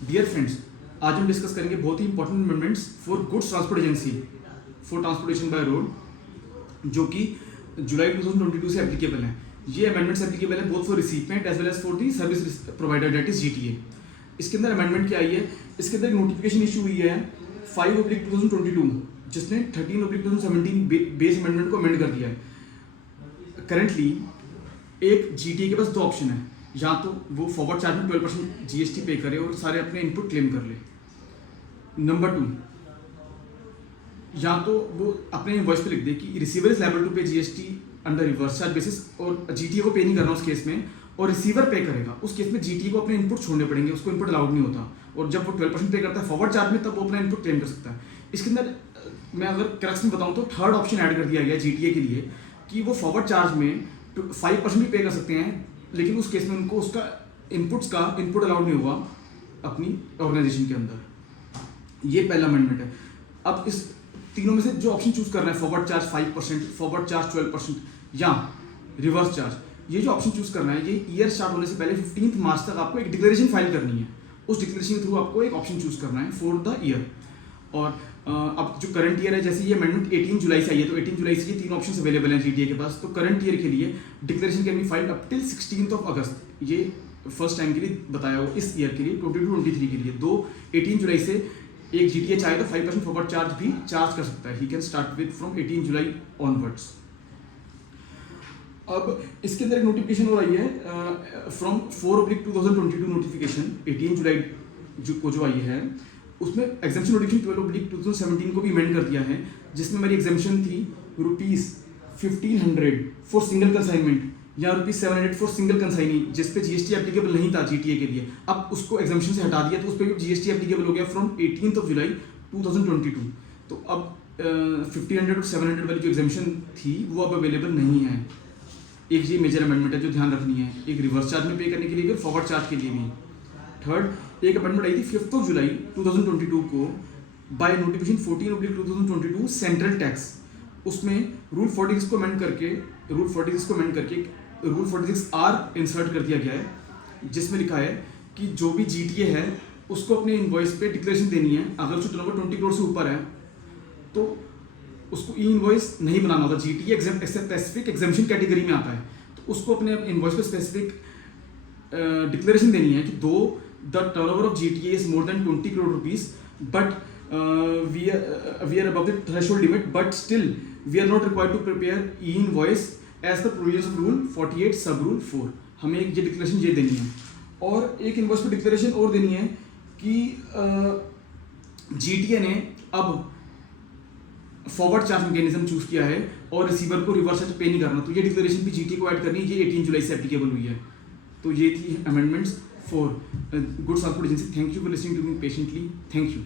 Dear friends, आज हम discuss करेंगे बहुत ही important amendments for goods transport agency for transportation by road, जो कि जुलाई 2022 से एप्लीकेबल है। ये अमेंडमेंट्स एप्लीकेबल है both for recipient as well as for the service provider, that is GTA. इसके अंदर अमेंडमेंट क्या आई है? इसके अंदर एक नोटिफिकेशन इशू हुई है 5/2022, जिसने 13/2017 बेस अमेंडमेंट को अमेंड कर दिया है। करेंटली एक जीटीए के पास दो ऑप्शन है, या तो वो फॉरवर्ड चार्ज में 12% जीएसटी पे करे और सारे अपने इनपुट क्लेम कर ले। नंबर 2, या तो वो अपने इनवॉइस पे लिख दे कि रिसीवर इज लायबल टू पे GST under reverse charge basis, और जीटीए को पे नहीं करना उस केस में, और रिसीवर पे करेगा। उस केस में जीटीए को अपने इनपुट छोड़ने पड़ेंगे, उसको इनपुट अलाउड नहीं होता। और जब वो 12% पे करता है फॉरवर्ड चार्ज में, तब वो अपना इनपुट क्लेम कर सकता है। इसके अंदर मैं अगर क्रक्स में बताऊँ तो थर्ड ऑप्शन ऐड कर दिया गया जीटीए के लिए कि वो फॉरवर्ड चार्ज में 5% भी पे कर सकते हैं, लेकिन उस केस में उनको उसका इनपुट अलाउड नहीं होगा अपनी ऑर्गेनाइजेशन के अंदर। ये पहला अमेंडमेंट है। अब इस तीनों में से जो ऑप्शन चूज करना है, फॉरवर्ड चार्ज 5%, फॉरवर्ड चार्ज 12% या रिवर्स चार्ज, ये जो ऑप्शन चूज करना है, ये ईयर स्टार्ट होने से पहले 15 मार्च तक आपको एक डिक्लेरेशन फाइल करनी है। उस डिक्लेरेशन के थ्रू आपको एक ऑप्शन चूज करना है फॉर द ईयर। और अब जो करंट ईयर है, जैसे ये अमेंडमेंट 18 जुलाई से आई है, तो 18 जुलाई से ये तीन ऑप्शन अवेलेबल हैं जीटीए के पास। तो करंट ईयर के लिए declaration can be filed up till 16 अगस्त। ये फर्स्ट टाइम के लिए बताया हो, इस ईयर के लिए 22-23 के लिए। 18 जुलाई से एक जीटीए चाहे तो 5% फॉरवर्ड चार्ज भी चार्ज कर सकता है। He can start with from 18 July onwards. अब इसके अंदर एक नोटिफिकेशन और आई है फ्रॉम 4/2022 नोटिफिकेशन 18 जुलाई जो आई है, उसमें एग्जाम्पशन नोटिफिकेशन 12/2017 को भी अमेंड कर दिया है, जिसमें मेरी एग्जाम्पशन थी ₹1500 फॉर सिंगल कंसाइनमेंट या ₹700 फॉर सिंगल कंसाइनी, जिस पे जीएसटी एप्लीकेबल नहीं था जीटीए के लिए। अब उसको एग्जाम्पशन से हटा दिया, तो उस पर जीएसटी एप्लीकेबल हो गया फ्रॉम 18 जुलाई 2022। तो अब 1500 और 700 वाली जो एग्जाम्पशन थी वो अब अवेलेबल नहीं है। एक ये मेजर अमेंडमेंट है जो ध्यान रखनी है, एक रिवर्स चार्ज में पे करने के लिए भी और फॉरवर्ड चार्ज के लिए भी। थर्ड, एक अमेंडमेंट आई थी 5 जुलाई 2022 को बाय नोटिफिकेशन 14/2022 सेंट्रल टैक्स। उसमें रूल 46 को अमेंड करके रूल 46 आर इंसर्ट कर दिया गया है, जिसमें लिखा है कि जो भी जीटीए है उसको अपने इनवॉइस पे डिक्लेरेशन देनी है। अगर उसका टर्नओवर 20 करोड़ से ऊपर है तो उसको ई इनवॉइस नहीं बनाना होता। जीटीए स्पेसिफिक एग्जाम्पशन कैटेगरी में आता है, तो उसको अपने इनवॉइस पे स्पेसिफिक डिक्लेरेशन देनी है कि दो the turnover of GTA is more than 20 crore rupees, but we are above the threshold limit, but still we are not required to prepare e-invoice as the provisions of rule 48 sub rule 4। हमें ये declaration ये देनी है, और एक invoice पे declaration और देनी है कि जीटीए ने अब फॉरवर्ड चार्ज मैकेनिज्म चूज किया है और रिसीवर को रिवर्स चार्ज पे नहीं करना, तो ये डिक्लेरेशन भी जीटीए को ऐड करनी है। ये 18 जुलाई से एप्लीकेबल हुई है। तो ये थी amendments for goods transport agency. Thank you for listening to me patiently. Thank you.